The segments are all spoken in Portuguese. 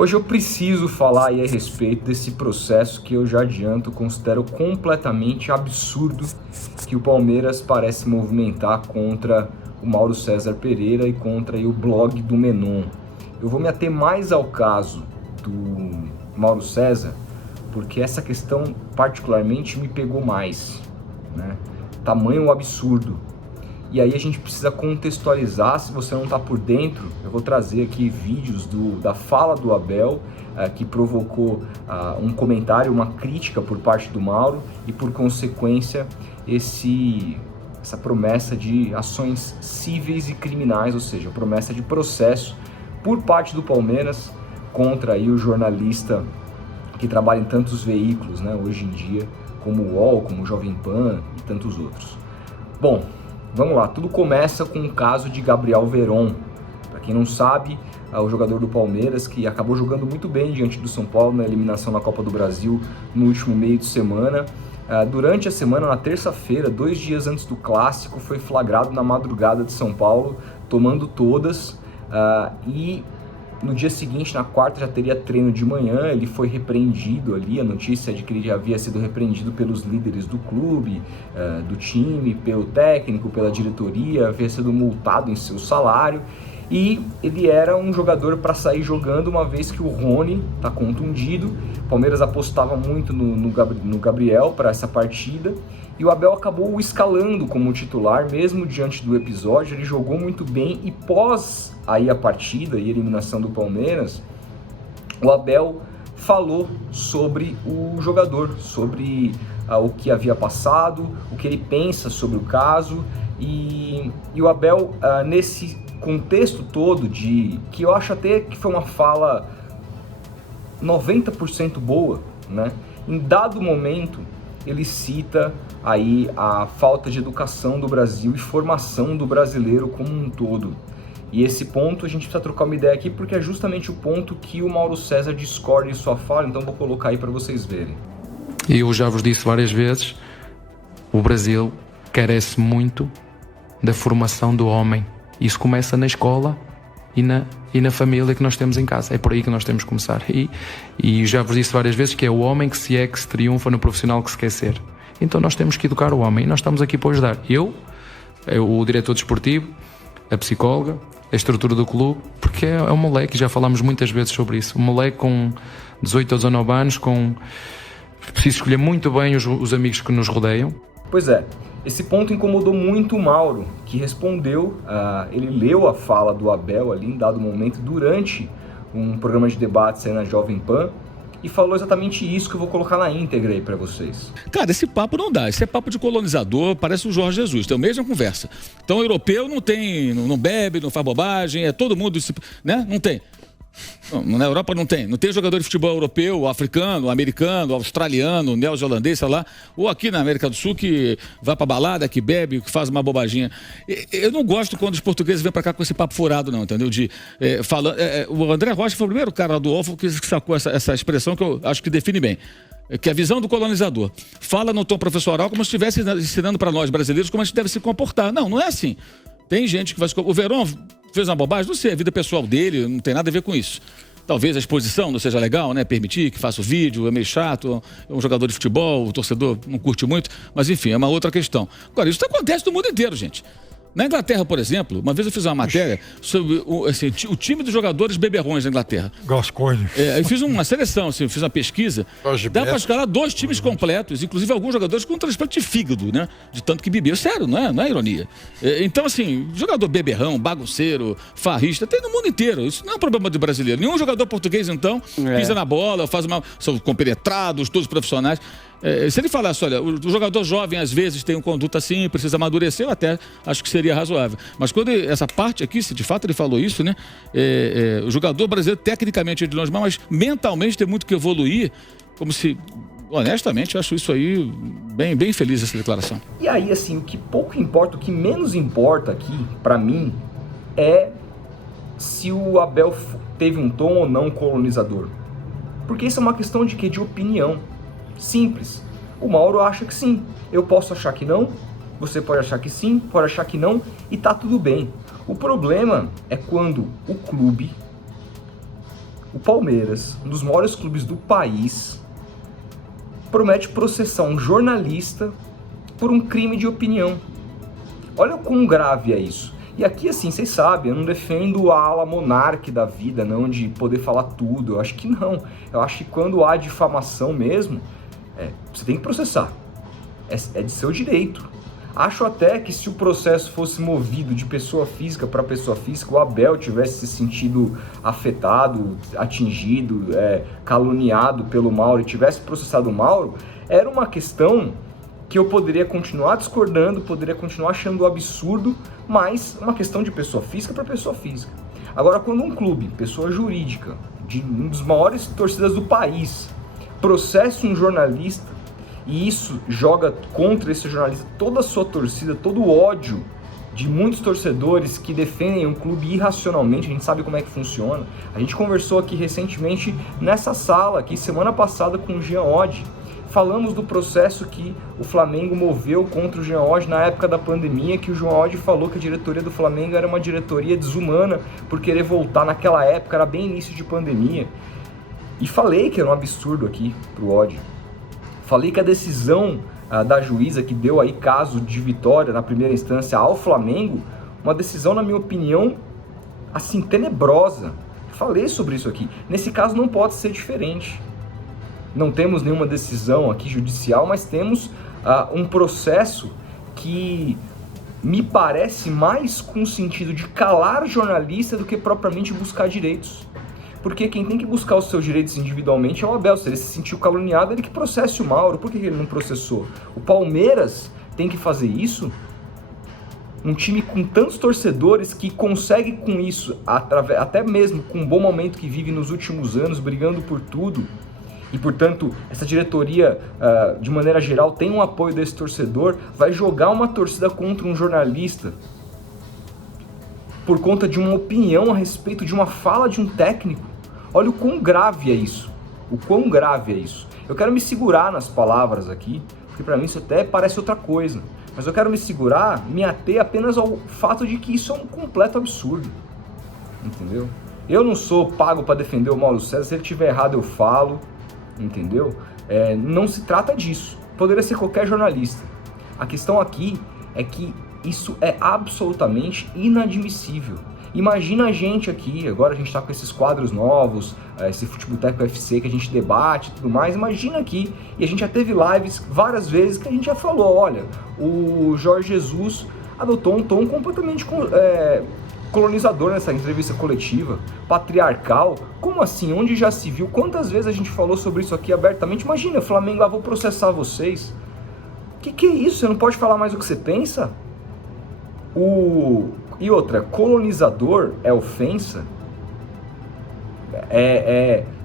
Hoje eu preciso falar aí a respeito desse processo que eu já adianto, considero completamente absurdo, que o Palmeiras parece movimentar contra o Mauro César Pereira e contra aí o blog do Menon. Eu vou me ater mais ao caso do Mauro César, porque essa questão particularmente me pegou mais, né? Tamanho absurdo. E aí a gente precisa contextualizar. Se você não está por dentro, eu vou trazer aqui vídeos da fala do Abel, que provocou um comentário, uma crítica por parte do Mauro e, por consequência, essa promessa de ações cíveis e criminais, ou seja, promessa de processo por parte do Palmeiras contra aí o jornalista que trabalha em tantos veículos, né, hoje em dia, como o UOL, como o Jovem Pan e tantos outros. Bom, vamos lá, tudo começa com o caso de Gabriel Veron. Para quem não sabe, o jogador do Palmeiras que acabou jogando muito bem diante do São Paulo na eliminação na Copa do Brasil no último meio de semana. Durante a semana, na terça-feira, 2 dias antes do Clássico, foi flagrado na madrugada de São Paulo, tomando todas, e no dia seguinte, na quarta, já teria treino de manhã. Ele foi repreendido ali, a notícia é de que ele já havia sido repreendido pelos líderes do clube, do time, pelo técnico, pela diretoria, havia sido multado em seu salário, e ele era um jogador para sair jogando, uma vez que o Rony está contundido. O Palmeiras apostava muito no Gabriel para essa partida, e o Abel acabou o escalando como titular, mesmo diante do episódio. Ele jogou muito bem, e pós aí a partida e a eliminação do Palmeiras, o Abel falou sobre o jogador, sobre o que havia passado, o que ele pensa sobre o caso, e o Abel, nesse contexto todo, que eu acho até que foi uma fala 90% boa, né? Em dado momento, ele cita aí a falta de educação do Brasil e formação do brasileiro como um todo. E esse ponto a gente precisa trocar uma ideia aqui, porque é justamente o ponto que o Mauro César discorda em sua fala, então vou colocar aí para vocês verem. Eu já vos disse várias vezes, o Brasil carece muito da formação do homem. Isso começa na escola e na família que nós temos em casa. É por aí que nós temos que começar. E já vos disse várias vezes que é o homem que se triunfa no profissional que se quer ser. Então nós temos que educar o homem, e nós estamos aqui para ajudar. O diretor desportivo, a psicóloga, a estrutura do clube, porque é um moleque, já falámos muitas vezes sobre isso, um moleque com 18 ou 19 anos, preciso escolher muito bem os amigos que nos rodeiam. Pois é, esse ponto incomodou muito o Mauro, que respondeu, ele leu a fala do Abel ali em dado momento, durante um programa de debates aí na Jovem Pan, e falou exatamente isso, que eu vou colocar na íntegra aí pra vocês. Cara, esse papo não dá, esse é papo de colonizador, parece o Jorge Jesus, tem a mesma conversa. Então o europeu não bebe, não faz bobagem, é todo mundo, né? Não tem. Não, na Europa não tem jogador de futebol europeu, africano, americano, australiano, neozelandês, sei lá, ou aqui na América do Sul que vai pra balada, que bebe, que faz uma bobaginha. Eu não gosto quando os portugueses vêm pra cá com esse papo furado, não, entendeu? O André Rocha foi o primeiro cara do UOL que sacou essa expressão que eu acho que define bem, que é a visão do colonizador. Fala no tom professoral como se estivesse ensinando pra nós brasileiros como a gente deve se comportar. Não é assim. Tem gente que vai se... O Verón fez uma bobagem, não sei, a vida pessoal dele não tem nada a ver com isso. Talvez a exposição não seja legal, né? Permitir que faça o vídeo, é meio chato, é um jogador de futebol, o torcedor não curte muito, mas enfim, é uma outra questão. Agora, isso acontece no mundo inteiro, gente. Na Inglaterra, por exemplo, uma vez eu fiz uma matéria sobre o time dos jogadores beberrões da Inglaterra. Gascoigne. Eu fiz uma seleção, fiz uma pesquisa. Dá para escalar 2 times completos, inclusive alguns jogadores com transplante de fígado, né? De tanto que bebeu. Sério, não é ironia. Então, assim, jogador beberrão, bagunceiro, farrista, tem no mundo inteiro. Isso não é um problema de brasileiro. Nenhum jogador português, então, pisa na bola, são compenetrados, todos profissionais. Se ele falasse, olha, o jogador jovem às vezes tem uma conduta assim, precisa amadurecer, eu até acho que seria razoável. Mas quando essa parte aqui, se de fato ele falou isso, né? O jogador brasileiro, tecnicamente, é de longe, mas mentalmente tem muito que evoluir, como se... Honestamente, eu acho isso aí bem feliz, essa declaração. E aí, assim, o que pouco importa, o que menos importa aqui, pra mim, é se o Abel teve um tom ou não colonizador. Porque isso é uma questão de quê? De opinião. Simples. O Mauro acha que sim. Eu posso achar que não. Você pode achar que sim, pode achar que não. E tá tudo bem. O problema é quando o clube o Palmeiras, um dos maiores clubes do país, promete processar um jornalista por um crime de opinião. Olha o quão grave é isso. E aqui, assim, vocês sabem, eu não defendo a ala monarque da vida, não, de poder falar tudo. Eu acho que não. Eu acho que quando há difamação mesmo, você tem que processar. É de seu direito. Acho até que se o processo fosse movido de pessoa física para pessoa física, o Abel tivesse se sentido afetado, atingido, caluniado pelo Mauro e tivesse processado o Mauro, era uma questão que eu poderia continuar discordando, poderia continuar achando absurdo, mas uma questão de pessoa física para pessoa física. Agora, quando um clube, pessoa jurídica, de um dos maiores torcidas do país, processa um jornalista e isso joga contra esse jornalista toda a sua torcida, todo o ódio de muitos torcedores que defendem um clube irracionalmente, a gente sabe como é que funciona. A gente conversou aqui recentemente nessa sala, aqui semana passada com o Jean Oddi. Falamos do processo que o Flamengo moveu contra o Jean Oddi na época da pandemia, que o Jean Oddi falou que a diretoria do Flamengo era uma diretoria desumana por querer voltar naquela época, era bem início de pandemia. E falei que era um absurdo aqui pro Oddi. Falei que a decisão da juíza que deu aí caso de vitória na primeira instância ao Flamengo, uma decisão, na minha opinião, assim, tenebrosa. Falei sobre isso aqui. Nesse caso não pode ser diferente. Não temos nenhuma decisão aqui judicial, mas temos um processo que me parece mais com o sentido de calar jornalista do que propriamente buscar direitos. Porque quem tem que buscar os seus direitos individualmente é o Abel. Se ele se sentiu caluniado, ele que processe o Mauro. Por que ele não processou? O Palmeiras tem que fazer isso? Um time com tantos torcedores que consegue com isso, até mesmo com o bom momento que vive nos últimos anos, brigando por tudo, e portanto essa diretoria, de maneira geral, tem um apoio desse torcedor, vai jogar uma torcida contra um jornalista por conta de uma opinião a respeito de uma fala de um técnico. Olha o quão grave é isso. O quão grave é isso. Eu quero me segurar nas palavras aqui, porque para mim isso até parece outra coisa. Mas eu quero me segurar, me ater apenas ao fato de que isso é um completo absurdo. Entendeu? Eu não sou pago para defender o Mauro César. Se ele estiver errado, eu falo. Entendeu? Não se trata disso. Poderia ser qualquer jornalista. A questão aqui é que isso é absolutamente inadmissível. Imagina a gente aqui, agora a gente está com esses quadros novos, esse Futeboteco FC que a gente debate e tudo mais, imagina aqui, e a gente já teve lives várias vezes que a gente já falou, olha, o Jorge Jesus adotou um tom completamente colonizador nessa entrevista coletiva, patriarcal. Como assim? Onde já se viu? Quantas vezes a gente falou sobre isso aqui abertamente? Imagina, o Flamengo, vou processar vocês. Que é isso? Você não pode falar mais o que você pensa? E outra, colonizador é ofensa?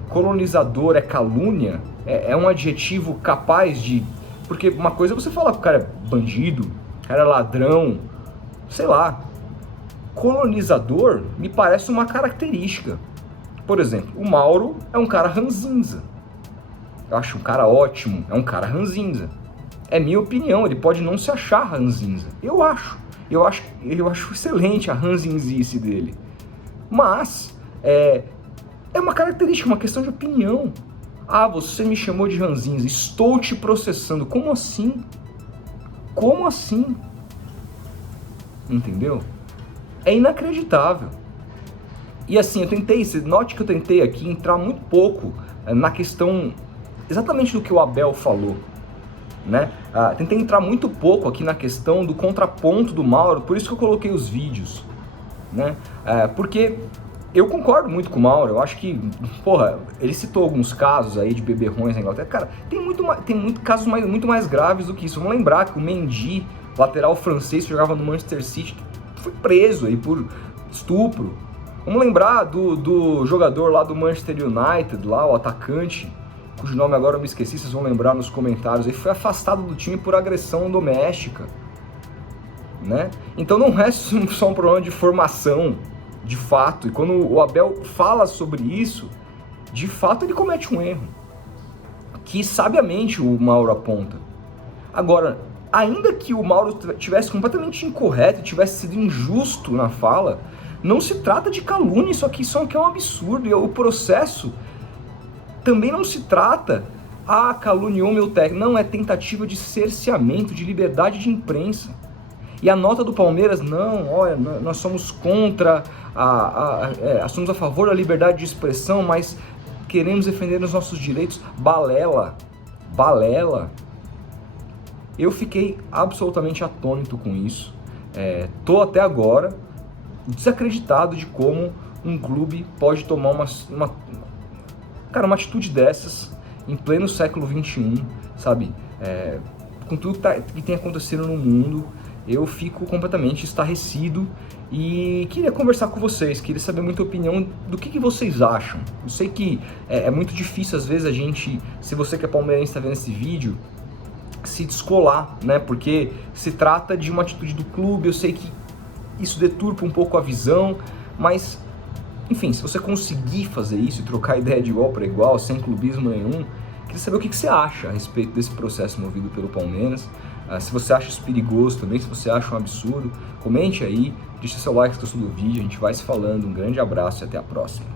Colonizador é calúnia? É um adjetivo capaz de... Porque uma coisa é você falar que o cara é bandido, o cara é ladrão, sei lá. Colonizador me parece uma característica. Por exemplo, o Mauro é um cara ranzinza. Eu acho um cara ótimo, é um cara ranzinza. É minha opinião, ele pode não se achar ranzinza. Eu acho excelente a ranzinzice dele. Mas é uma característica, uma questão de opinião. Você me chamou de ranzinza, estou te processando. Como assim? Como assim? Entendeu? É inacreditável. E assim, note que eu tentei aqui entrar muito pouco na questão exatamente do que o Abel falou, né? Tentei entrar muito pouco aqui na questão do contraponto do Mauro, por isso que eu coloquei os vídeos, né? Porque eu concordo muito com o Mauro, eu acho que, ele citou alguns casos aí de beberrões na Inglaterra. Cara, tem casos muito mais graves do que isso. Vamos lembrar que o Mendy, lateral francês que jogava no Manchester City, foi preso aí por estupro. Vamos lembrar do jogador lá do Manchester United, lá, o atacante, cujo nome agora eu me esqueci, vocês vão lembrar nos comentários. Ele foi afastado do time por agressão doméstica, né? Então não é só um problema de formação, de fato. E quando o Abel fala sobre isso, de fato ele comete um erro, que sabiamente o Mauro aponta. Agora, ainda que o Mauro tivesse completamente incorreto, tivesse sido injusto na fala, Não se trata de calúnia, isso aqui é um absurdo. E o processo também não se trata, caluniou meu técnico. Não, é tentativa de cerceamento, de liberdade de imprensa. E a nota do Palmeiras, não, olha, nós somos contra, somos a favor da liberdade de expressão, mas queremos defender os nossos direitos. Balela. Eu fiquei absolutamente atônito com isso. Tô até agora desacreditado de como um clube pode tomar uma atitude dessas em pleno século XXI, sabe? Com tudo que tem acontecido no mundo, eu fico completamente estarrecido e queria conversar com vocês, queria saber muita opinião do que vocês acham. Eu sei que é muito difícil às vezes a gente, se você que é palmeirense está vendo esse vídeo, se descolar, né? Porque se trata de uma atitude do clube, eu sei que isso deturpa um pouco a visão, mas, enfim, se você conseguir fazer isso e trocar ideia de igual para igual, sem clubismo nenhum, queria saber o que você acha a respeito desse processo movido pelo Palmeiras. Se você acha isso perigoso também, se você acha um absurdo, comente aí, deixa seu like se gostou do vídeo, a gente vai se falando, um grande abraço e até a próxima.